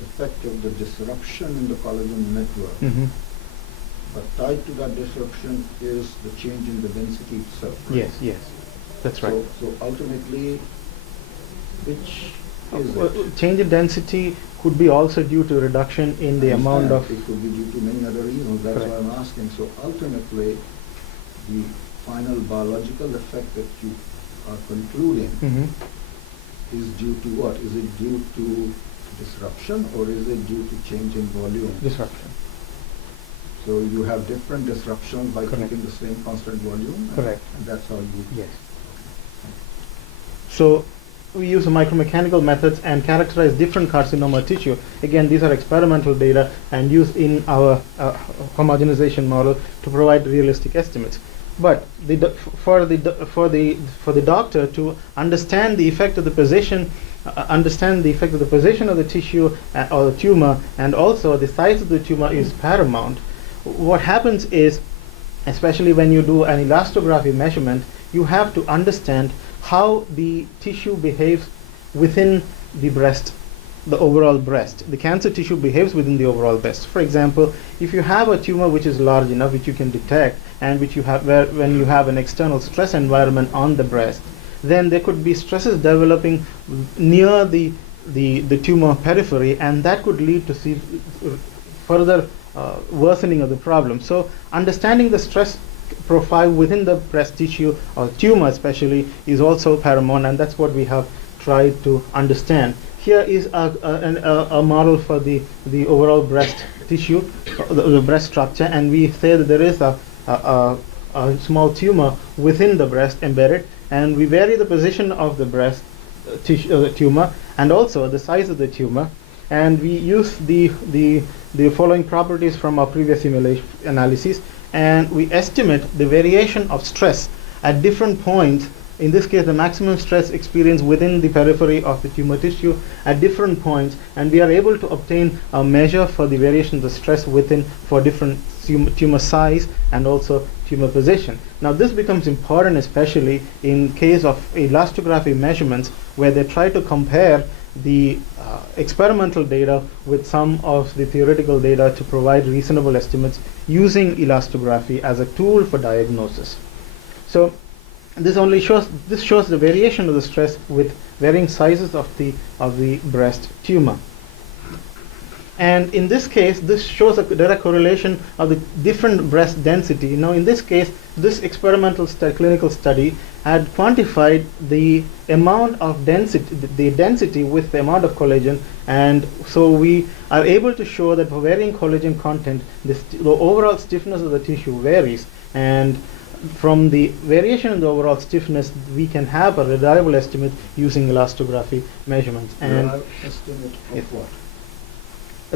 effect of the disruption in the collagen network. Mm-hmm. But tied to that disruption is the change in the density itself. Right? Yes, that's right. So ultimately, which is it? Change in density could be also due to reduction in the I amount of. understand. It could be due to many other reasons. That's Correct. why I'm asking. So ultimately, the final biological effect that you are concluding Mhm. is due to what? Is it due to disruption or is it due to change in volume? Disruption. So you have different disruptions by Correct. keeping the same constant volume? Correct. And that's how you... Yes. So we use micromechanical methods and characterize different carcinoma tissue. Again, these are experimental data and used in our homogenization model to provide realistic estimates. But for the doctor to understand the effect of the position, understand the effect of the position of the tissue or the tumor, and also the size of the tumor is paramount. What happens is, especially when you do an elastography measurement, you have to understand how the tissue behaves within the breast, the overall breast. The cancer tissue behaves within the overall breast. For example, if you have a tumor which is large enough, which you can detect, and which you have when you have an external stress environment on the breast, then there could be stresses developing near the tumor periphery, and that could lead to further worsening of the problem. So understanding the stress profile within the breast tissue or tumor especially is also paramount, and that's what we have tried to understand. Here is a model for the overall breast tissue, the breast structure, and we say that there is a small tumor within the breast embedded, and we vary the position of the breast tumor and also the size of the tumor, and we use the following properties from our previous simulation analysis, and we estimate the variation of stress at different points. In this case, the maximum stress experienced within the periphery of the tumor tissue at different points, and we are able to obtain a measure for the variation of the stress within for different tumor size and also tumor position. Now this becomes important especially in case of elastography measurements, where they try to compare the experimental data with some of the theoretical data to provide reasonable estimates using elastography as a tool for diagnosis. So this shows the variation of the stress with varying sizes of the breast tumor. And in this case, this shows a direct correlation of the different breast density. Now, in this case, this experimental clinical study had quantified the amount of density, the density with the amount of collagen, and so we are able to show that for varying collagen content, the overall stiffness of the tissue varies, and from the variation in the overall stiffness, we can have a reliable estimate using elastography measurements. And estimate Yeah. of what?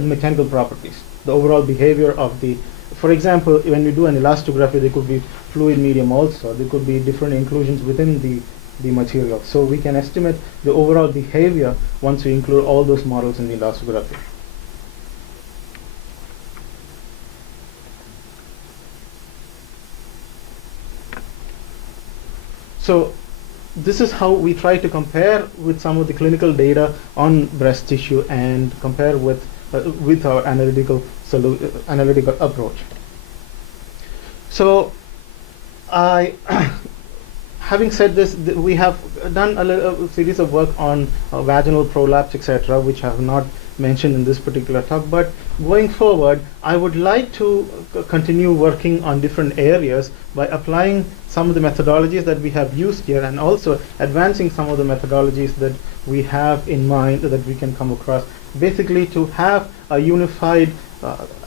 the mechanical properties, the overall behavior of the, for example, when you do an elastography, there could be fluid medium also, there could be different inclusions within the material. So we can estimate the overall behavior once we include all those models in the elastography. So this is how we try to compare with some of the clinical data on breast tissue and compare with our analytical approach. So having said this, we have done a series of work on vaginal prolapse, etc., which I have not mentioned in this particular talk. But going forward, I would like to continue working on different areas by applying some of the methodologies that we have used here, and also advancing some of the methodologies that we have in mind that we can come across, basically to have a unified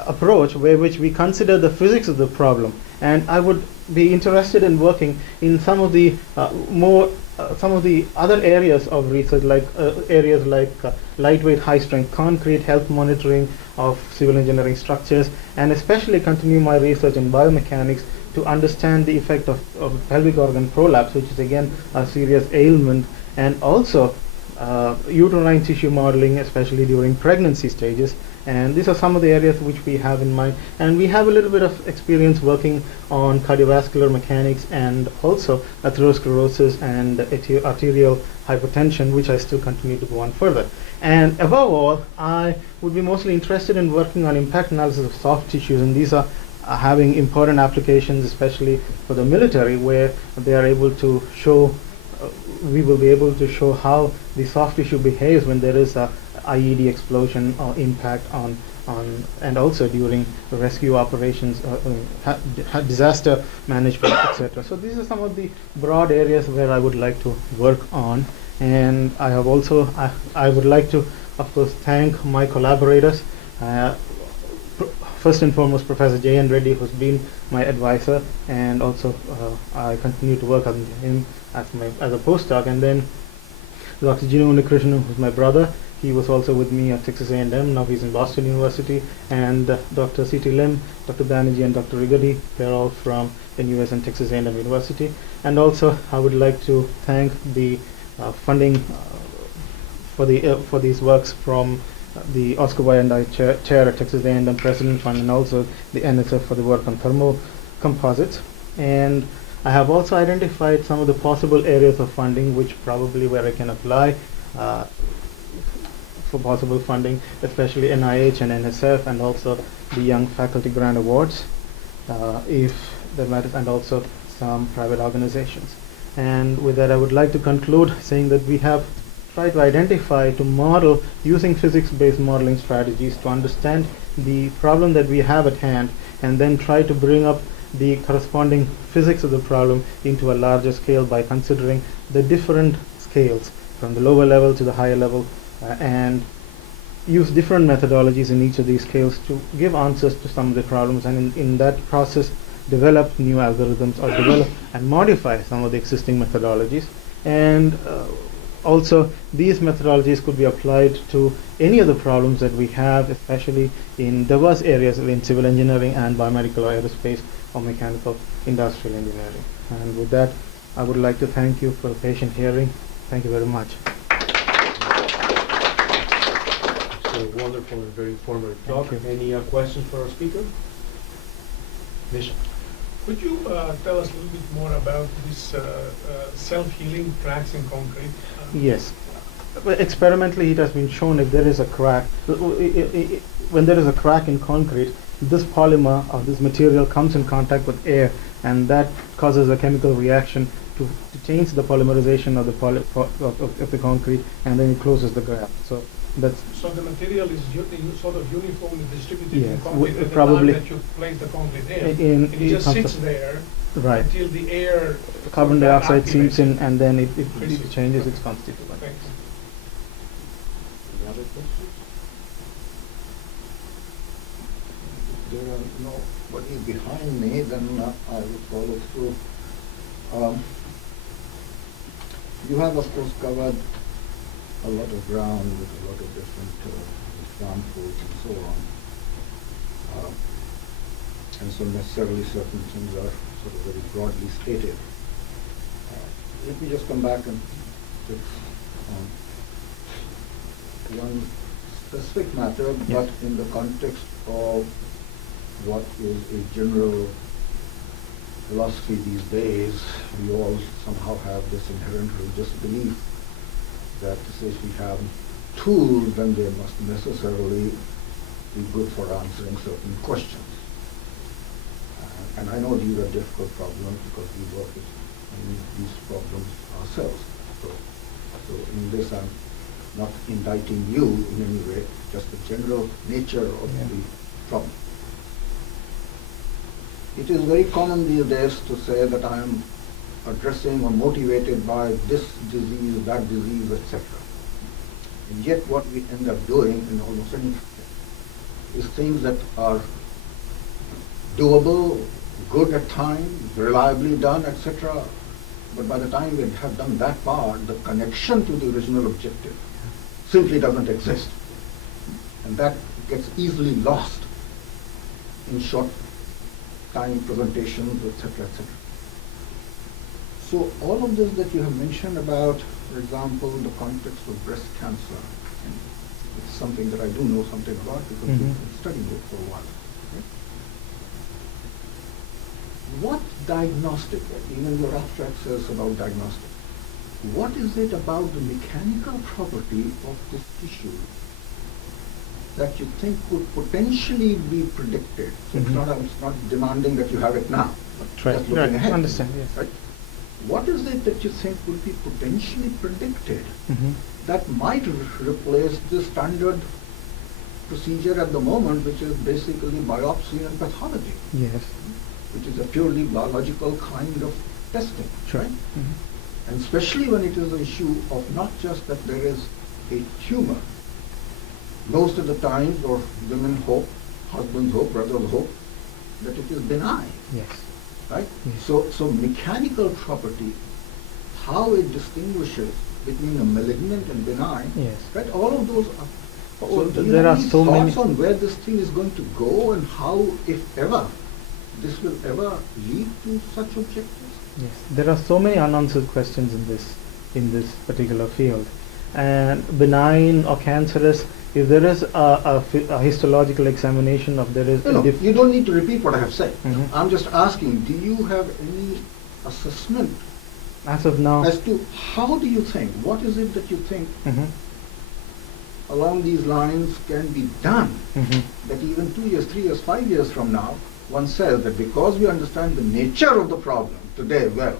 approach which we consider the physics of the problem. And I would be interested in working in some of the some of the other areas of research, like areas like lightweight high strength concrete, health monitoring of civil engineering structures, and especially continue my research in biomechanics to understand the effect of pelvic organ prolapse, which is again a serious ailment, and also uterine tissue modeling, especially during pregnancy stages. And these are some of the areas which we have in mind. And we have a little bit of experience working on cardiovascular mechanics and also atherosclerosis and arterial hypertension, which I still continue to go on further. And above all, I would be mostly interested in working on impact analysis of soft tissues, and these are having important applications, especially for the military, where they are able to show we will be able to show how the soft tissue behaves when there is a IED explosion or impact on and also during rescue operations, disaster management, etc. So these are some of the broad areas where I would like to work on, and I have also I would like to, of course, thank my collaborators. First and foremost, Professor J.N. Reddy, who's been my advisor, and also I continue to work under him as a postdoc. And then Dr. Vinu Unnikrishnan, who's my brother, he was also with me at Texas A&M. Now he's in Boston University. And Dr. C.T. Lim, Dr. Banerjee, and Dr. Rigadi, they're all from NUS and Texas A&M University. And also, I would like to thank the funding for these works from the Oscar Wyandai chair at Texas A&M President Fund, and also the NSF for the work on thermal composites. And I have also identified some of the possible areas of funding which probably where I can apply for possible funding, especially NIH and NSF, and also the Young Faculty Grant Awards, if that matters, and also some private organizations. And with that, I would like to conclude saying that we have try to identify, to model using physics-based modeling strategies to understand the problem that we have at hand, and then try to bring up the corresponding physics of the problem into a larger scale by considering the different scales from the lower level to the higher level, and use different methodologies in each of these scales to give answers to some of the problems, and in that process develop new algorithms or develop and modify some of the existing methodologies. And also, these methodologies could be applied to any of the problems that we have, especially in diverse areas in civil engineering and biomedical or aerospace or mechanical industrial engineering. And with that, I would like to thank you for the patient hearing. Thank you very much. It's a wonderful and very informative talk. Thank you. Any questions for our speaker? Nisha. Could you tell us a little bit more about this self-healing cracks in concrete? Yes. Well, experimentally, it has been shown if there is a crack, when there is a crack in concrete, this polymer or this material comes in contact with air, and that causes a chemical reaction to change the polymerization of the concrete, and then it closes the gap. So That's So the material is sort of uniformly distributed Yes, in concrete at the probably time that you place the concrete in and it just terms sits of- there right. until the air. Carbon dioxide activates seeps in, it. and then it I see. changes Okay. its constituent. Thank you. Any other questions? There are nobody behind me, then I will follow through. You have, of course, covered a lot of ground with a lot of different examples and so on. And so necessarily certain things are sort of very broadly stated. Let me just come back and fix on one specific matter, but in the context of what is a general philosophy these days. We all somehow have this inherent religious belief that since we have tools, then they must necessarily be good for answering certain questions. And I know these are difficult problems because we work with these problems ourselves. So in this, I'm not indicting you in any way, just the general nature of the problem. It is very common these days to say that I am addressing or motivated by this disease, that disease, etc. And yet what we end up doing in almost any is things that are doable, good at times, reliably done, etc. But by the time we have done that part, the connection to the original objective simply doesn't exist. And that gets easily lost in short time presentations, etc., etc. So all of this that you have mentioned about, for example, the context of breast cancer, and it's something that I do know something about because we've been studying it for a while. Okay? What diagnostic, even your abstract says about diagnostic, what is it about the mechanical property of this tissue that you think could potentially be predicted? So it's not demanding that you have it now, but just looking ahead. Understand, yes. Right? What is it that you think would be potentially predicted that might replace the standard procedure at the moment, which is basically biopsy and pathology? Yes. Which is a purely biological kind of testing, Sure. right? And especially when it is an issue of not just that there is a tumor. Most of the times, or women hope, husbands hope, brothers hope, that it is benign, Yes. right? Yes. So mechanical property, how it distinguishes between a malignant and benign, Yes. right? All of those are. So do you there have are any so thoughts many. on where this thing is going to go and how, if ever, this will ever lead to such objectives? Yes, there are so many unanswered questions in this particular field, and benign or cancerous. If there is a histological examination of there is No, you don't need to repeat what I have said. I'm just asking, do you have any assessment as of now, as to how do you think, what is it that you think along these lines can be done that even 2 years, 3 years, 5 years from now, one says that because we understand the nature of the problem today well,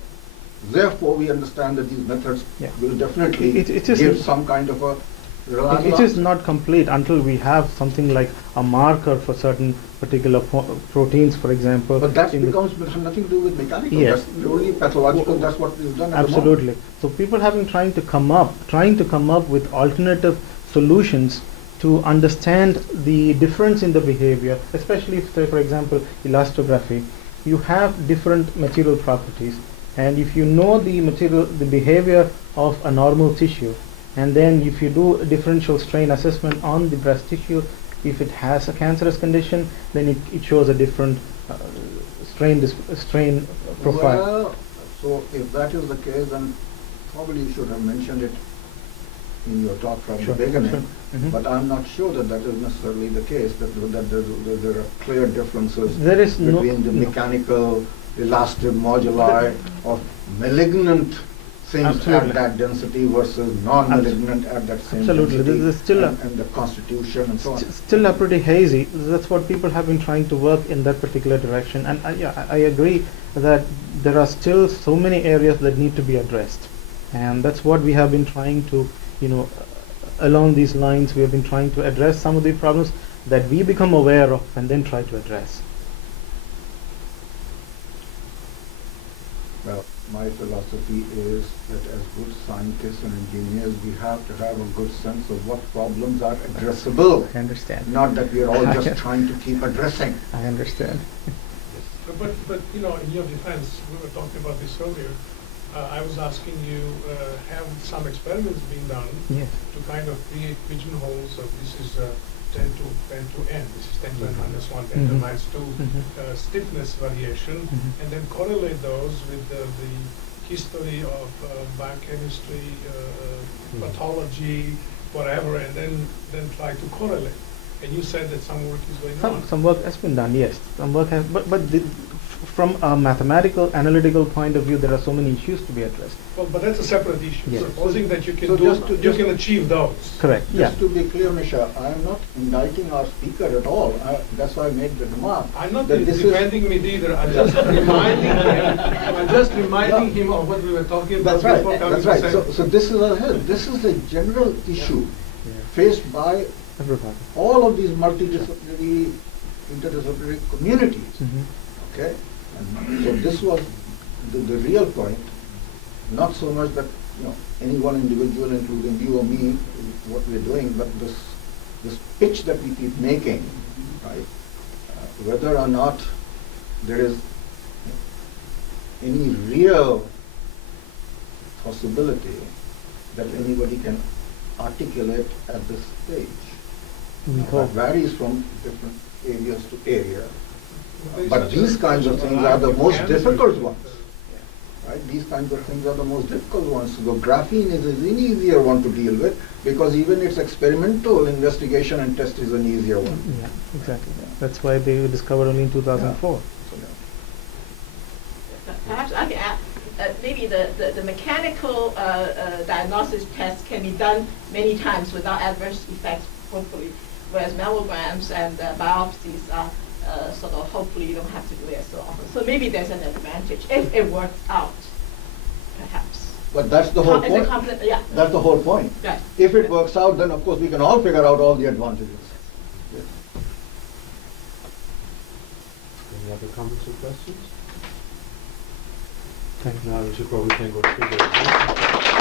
therefore we understand that these methods will definitely It is give some kind of a reliable it is answer. not complete until we have something like a marker for certain particular proteins, for example. But that in the- becomes has nothing to do with mechanical. Yes. That's purely pathological. That's what is done at the moment. Absolutely. So people have been trying to come up with alternative solutions to understand the difference in the behavior, especially if, say, for example, elastography. You have different material properties, and if you know the behavior of a normal tissue, and then if you do a differential strain assessment on the breast tissue, if it has a cancerous condition, then it shows a different strain profile. Well, so if that is the case, then probably you should have mentioned it in your talk from the beginning. But I'm not sure that that is necessarily the case, that there are clear differences There is between the mechanical, elastic moduli of malignant things at that density versus non-malignant at that same Absolutely. density. There's still and the constitution and so on. Still a pretty hazy. That's what people have been trying to work in that particular direction. And I agree that there are still so many areas that need to be addressed. And that's what we have been trying to, along these lines, we have been trying to address some of the problems that we become aware of and then try to address. Well, my philosophy is that as good scientists and engineers, we have to have a good sense of what problems are addressable. I understand. Not that we are all just trying to keep addressing. I understand. But you know, in your defense, we were talking about this earlier. I was asking you, have some experiments been done Yes. to kind of create pigeonholes of this is 10 to n, this is 10 to n minus 1, 10 to Mhm. minus 2 Mhm. stiffness variation, Mhm. and then correlate those with the history of biochemistry, pathology, whatever, and then try to correlate. And you said that some work is going on. Some work has been done, yes. Some work has, but from a mathematical, analytical point of view, there are so many issues to be addressed. Well, but that's a separate issue. Yes. Supposing that you can So you can achieve those. Correct. Yeah. Just to be clear, Nisha, I am not indicting our speaker at all. That's why I made the remark. I'm not that this is- defending me either. I'm just reminding him. I'm just reminding him of what we were talking about That's right, before coming that's to right. say- So this is this is a general issue faced by Everybody. all of these multidisciplinary, interdisciplinary communities. Mhm. Okay? And so this was the real point, not so much that, any one individual, including you or me, what we're doing, but this pitch that we keep making, right? Whether or not there is any real possibility that anybody can articulate at this stage. We That hope. varies from different areas to area. There is But such these a- kinds such of a things are the variety of most chemistry. difficult ones. Right? These kinds of things are the most difficult ones. So graphene is an easier one to deal with because even its experimental investigation and test is an easier one. Yeah, exactly. That's why they were discovered only in 2004. So, Perhaps I can add, maybe the mechanical diagnosis test can be done many times without adverse effects, hopefully, whereas mammograms and biopsies are sort of, hopefully you don't have to do it so often. So maybe there's an advantage if it works out, perhaps. But that's the whole It's a point. yeah. That's the whole point. Right. If it works out, then of course we can all figure out all the advantages. Yes. Any other comments or questions? Thank you. Now we should probably thank our speakers.